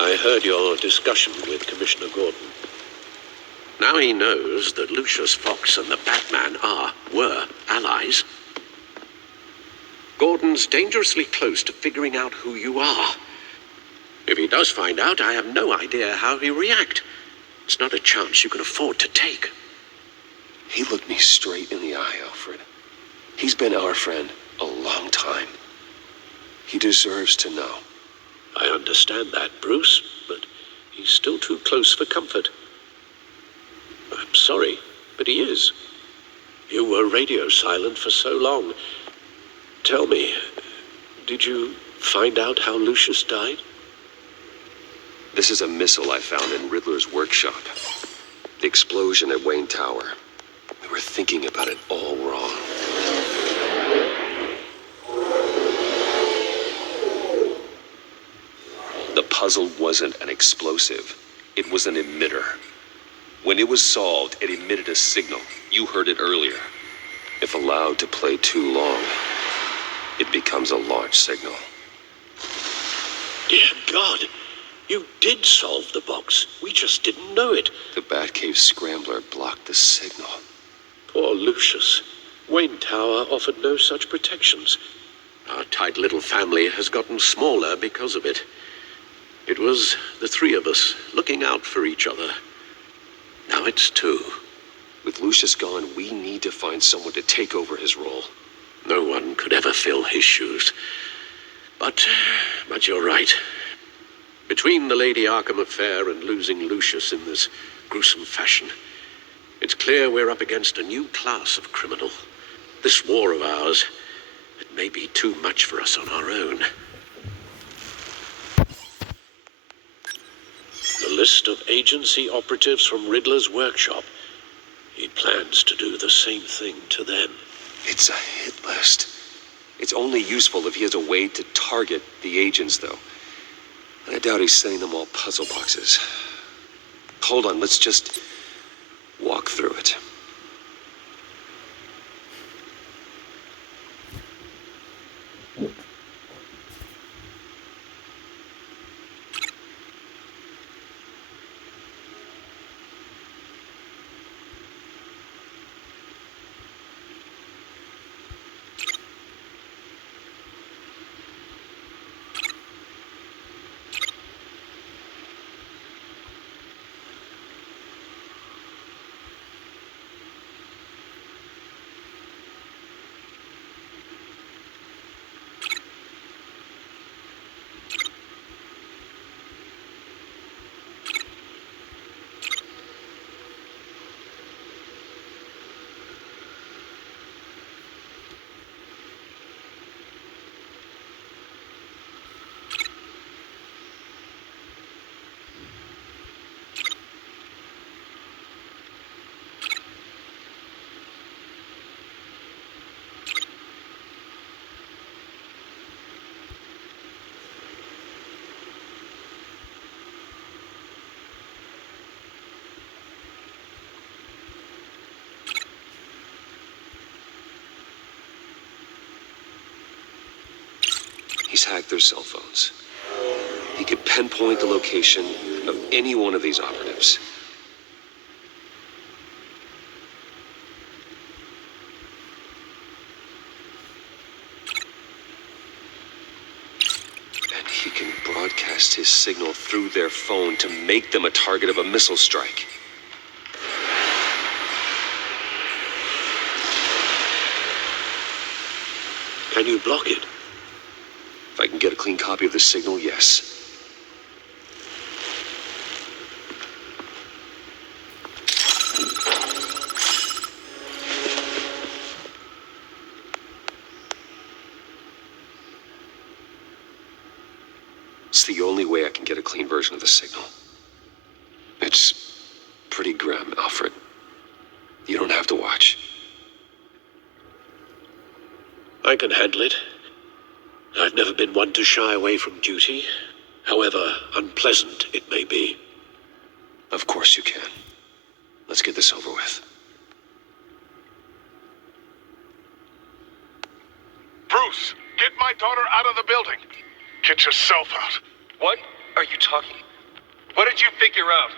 I heard your discussion with Commissioner Gordon. Now he knows that Lucius Fox and the Batman were allies. Gordon's dangerously close to figuring out who you are. If he does find out, I have no idea how he'll react. It's not a chance you can afford to take. He looked me straight in the eye, Alfred. He's been our friend a long time. He deserves to know. I understand that, Bruce, but he's still too close for comfort. I'm sorry, but he is. You were radio silent for so long. Tell me, did you find out how Lucius died? This is a missile I found in Riddler's workshop. The explosion at Wayne Tower. We were thinking about it all wrong. The puzzle wasn't an explosive. It was an emitter. When it was solved, it emitted a signal. You heard it earlier. If allowed to play too long, it becomes a launch signal. Dear God, you did solve the box. We just didn't know it. The Batcave scrambler blocked the signal. Poor Lucius. Wayne Tower offered no such protections. Our tight little family has gotten smaller because of it. It was the three of us looking out for each other. Now it's two. With Lucius gone, we need to find someone to take over his role. No one could ever fill his shoes. But you're right. Between the Lady Arkham affair and losing Lucius in this gruesome fashion, it's clear we're up against a new class of criminal. This war of ours, it may be too much for us on our own. The list of agency operatives from Riddler's workshop. He plans to do the same thing to them. It's a hit list. It's only useful if he has a way to target the agents, though. And I doubt he's sending them all puzzle boxes. Hold on, let's just walk through it. He's hacked their cell phones. He could pinpoint the location of any one of these operatives. And he can broadcast his signal through their phone to make them a target of a missile strike. Can you block it? If I can get a clean copy of the signal, yes. It's the only way I can get a clean version of the signal. It's pretty grim, Alfred. You don't have to watch. I can handle it. I've never been one to shy away from duty, however unpleasant it may be. Of course you can. Let's get this over with. Bruce, get my daughter out of the building. Get yourself out. What are you talking? What did you figure out?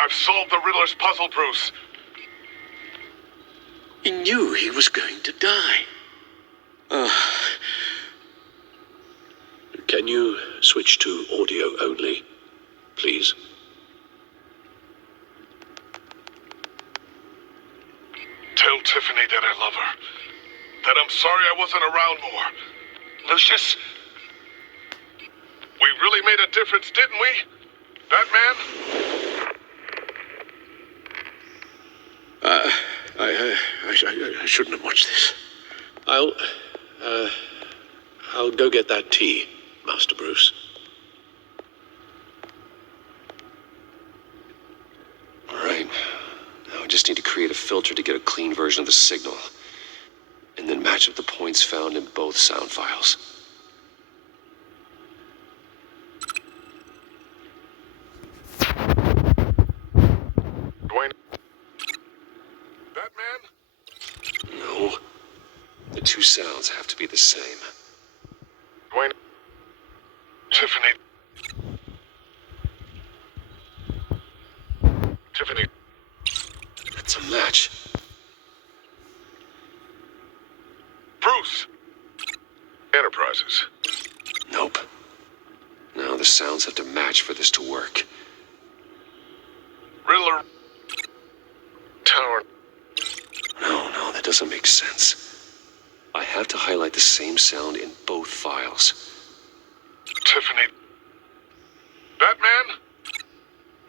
I've solved the Riddler's puzzle, Bruce. He knew he was going to die. Can you switch to audio only, please? Tell Tiffany that I love her. That I'm sorry I wasn't around more. Lucius? We really made a difference, didn't we? Batman? I shouldn't have watched this. I'll go get that tea, Master Bruce. All right. Now I just need to create a filter to get a clean version of the signal. And then match up the points found in both sound files. Dwayne? Batman? No. The two sounds have to be the same. Dwayne? Tiffany? Tiffany? That's a match. Bruce! Enterprises. Nope. Now the sounds have to match for this to work. Riddler. Tower. No, that doesn't make sense. I have to highlight the same sound in both files. Tiffany. Batman?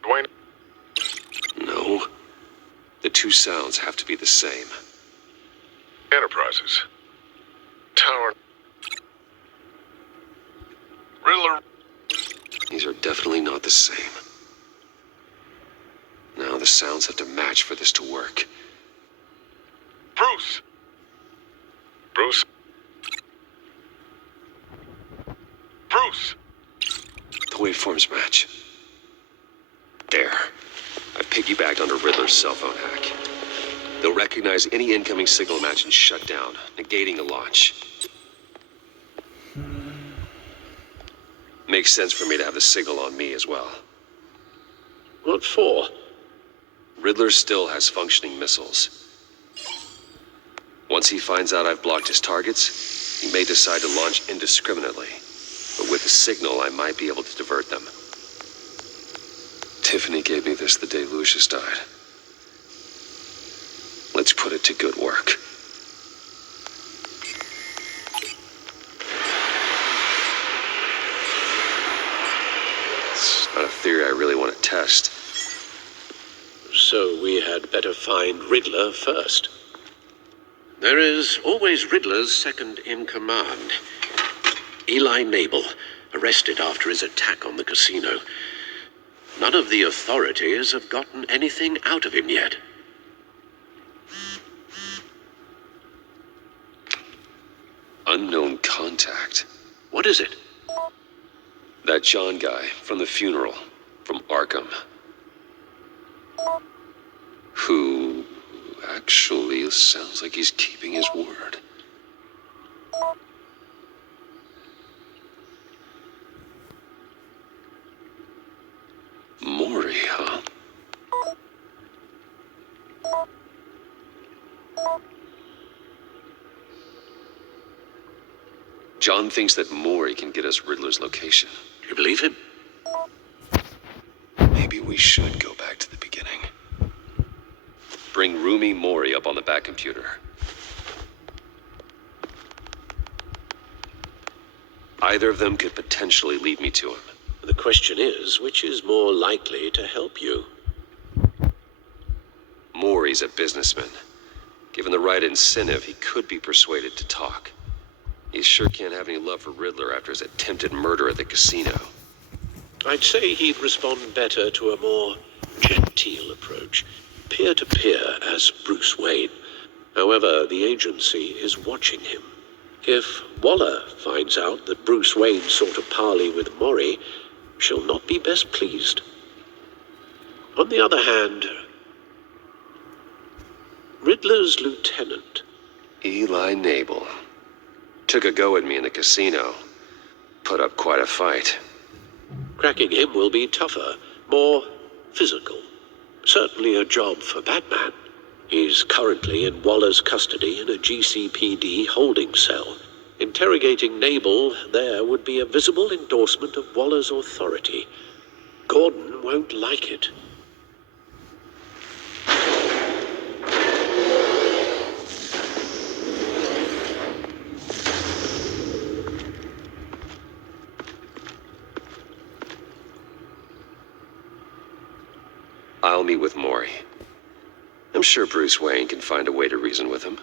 Dwayne? No. The two sounds have to be the same. Enterprises. Tower. Riddler. These are definitely not the same. Now the sounds have to match for this to work. Bruce. Bruce. Bruce. The waveforms match. There. I've piggybacked onto Riddler's cell phone hack. They'll recognize any incoming signal match and shut down, negating a launch. Makes sense for me to have the signal on me as well. What for? Riddler still has functioning missiles. Once he finds out I've blocked his targets, he may decide to launch indiscriminately. But with the signal, I might be able to divert them. Tiffany gave me this the day Lucius died. Let's put it to good work. It's not a theory I really want to test. So we had better find Riddler first. There is always Riddler's second in command. Eli Nabel, arrested after his attack on the casino. None of the authorities have gotten anything out of him yet. Unknown contact. What is it? That John guy from the funeral, from Arkham. Who actually sounds like he's keeping his word. Maury, huh? John thinks that Maury can get us Riddler's location. You believe him? Maybe we should go back to the beginning. Bring Rumi Maury up on the back computer. Either of them could potentially lead me to him. The question is, which is more likely to help you? Maury's a businessman. Given the right incentive, he could be persuaded to talk. He sure can't have any love for Riddler after his attempted murder at the casino. I'd say he'd respond better to a more genteel approach, peer-to-peer as Bruce Wayne. However, the agency is watching him. If Waller finds out that Bruce Wayne sought a parley with Maury, she'll not be best pleased. On the other hand, Riddler's lieutenant. Eli Nabel. Took a go at me in the casino. Put up quite a fight. Cracking him will be tougher, more physical. Certainly a job for Batman. He's currently in Waller's custody in a GCPD holding cell. Interrogating Nabel there would be a visible endorsement of Waller's authority. Gordon won't like it. I'll meet with Maury. I'm sure Bruce Wayne can find a way to reason with him.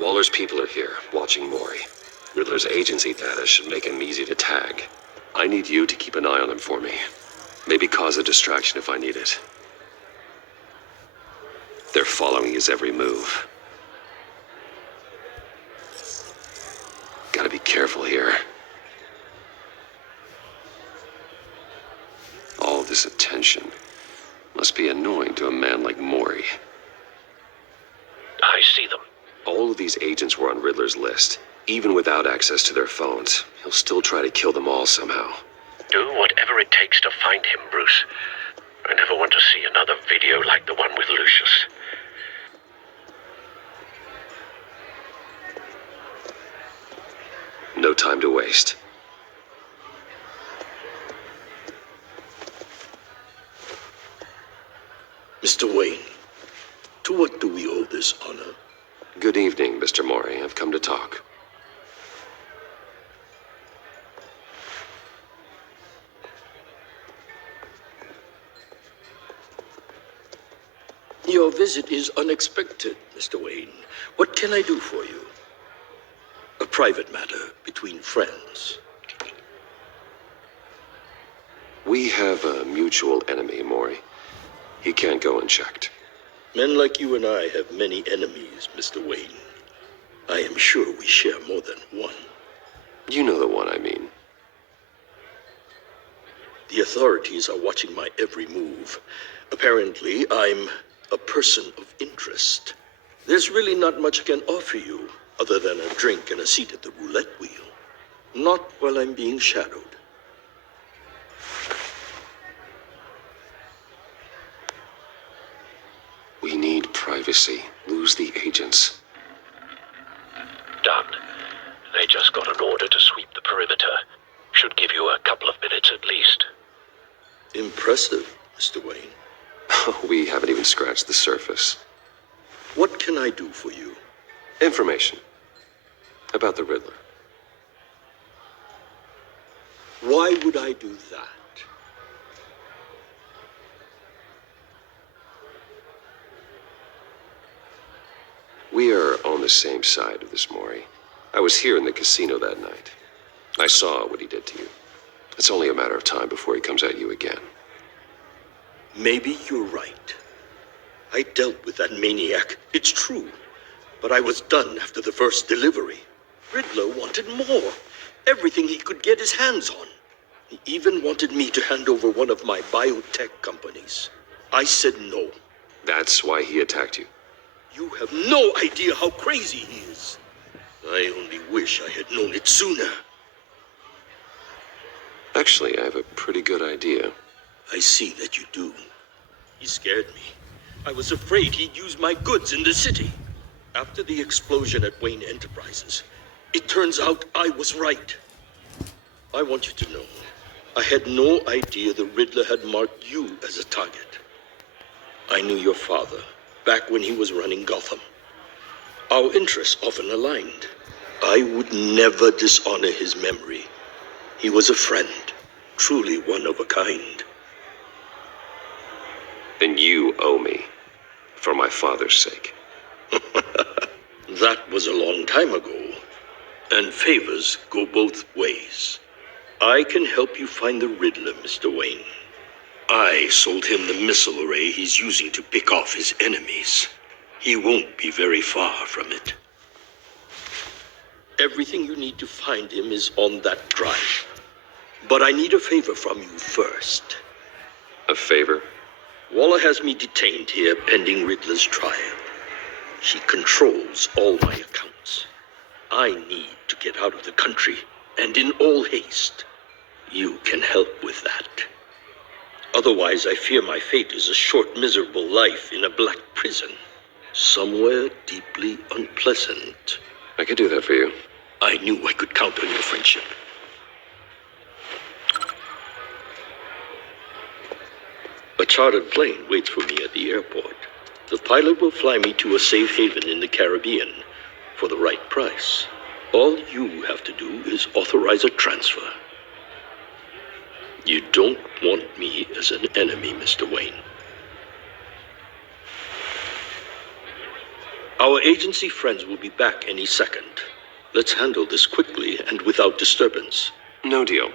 Waller's people are here, watching Maury. Riddler's agency data should make him easy to tag. I need you to keep an eye on him for me. Maybe cause a distraction if I need it. They're following his every move. Gotta be careful here. All this attention must be annoying to a man like Maury. I see them. All of these agents were on Riddler's list. Even without access to their phones, he'll still try to kill them all somehow. Do whatever it takes to find him, Bruce. I never want to see another video like the one with Lucius. No time to waste. Mr. Wayne, to what do we owe this honor? Good evening, Mr. Maury. I've come to talk. Your visit is unexpected, Mr. Wayne. What can I do for you? A private matter between friends. We have a mutual enemy, Maury. He can't go unchecked. Men like you and I have many enemies, Mr. Wayne. I am sure we share more than one. You know the one I mean. The authorities are watching my every move. Apparently, I'm a person of interest. There's really not much I can offer you other than a drink and a seat at the roulette wheel. Not while I'm being shadowed. We need privacy. Lose the agents. Done. They just got an order to sweep the perimeter. Should give you a couple of minutes at least. Impressive, Mr. Wayne. We haven't even scratched the surface. What can I do for you? Information about the Riddler. Why would I do that? We are on the same side of this, Maury. I was here in the casino that night. I saw what he did to you. It's only a matter of time before he comes at you again. Maybe you're right. I dealt with that maniac, it's true. But I was done after the first delivery. Riddler wanted more. Everything he could get his hands on. He even wanted me to hand over one of my biotech companies. I said no. That's why he attacked you. You have no idea how crazy he is. I only wish I had known it sooner. Actually, I have a pretty good idea. I see that you do. He scared me. I was afraid he'd use my goods in the city. After the explosion at Wayne Enterprises, it turns out I was right. I want you to know, I had no idea the Riddler had marked you as a target. I knew your father back when he was running Gotham. Our interests often aligned. I would never dishonor his memory. He was a friend, truly one of a kind. And you owe me. For my father's sake. That was a long time ago. And favors go both ways. I can help you find the Riddler, Mr. Wayne. I sold him the missile array he's using to pick off his enemies. He won't be very far from it. Everything you need to find him is on that drive. But I need a favor from you first. A favor? Waller has me detained here pending Riddler's trial. She controls all my accounts. I need to get out of the country, and in all haste. You can help with that. Otherwise, I fear my fate is a short, miserable life in a black prison. Somewhere deeply unpleasant. I could do that for you. I knew I could count on your friendship. A chartered plane waits for me at the airport. The pilot will fly me to a safe haven in the Caribbean for the right price. All you have to do is authorize a transfer. You don't want me as an enemy, Mr. Wayne. Our agency friends will be back any second. Let's handle this quickly and without disturbance. No deal.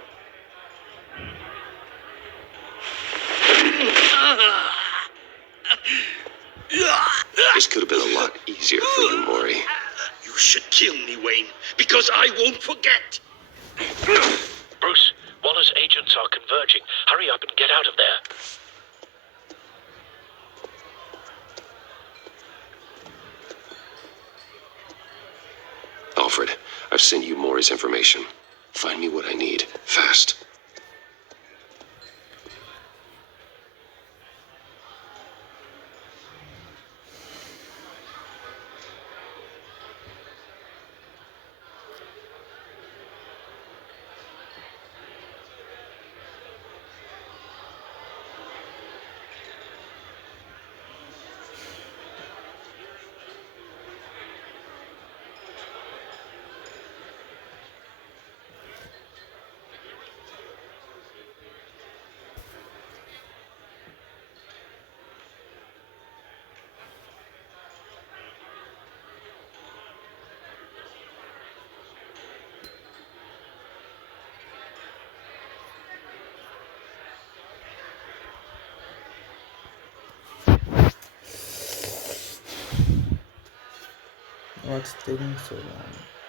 This could have been a lot easier for you, Maury. You should kill me, Wayne, because I won't forget. Bruce, Waller's agents are converging. Hurry up and get out of there. Alfred, I've sent you Maury's information. Find me what I need, fast. What's taking so long?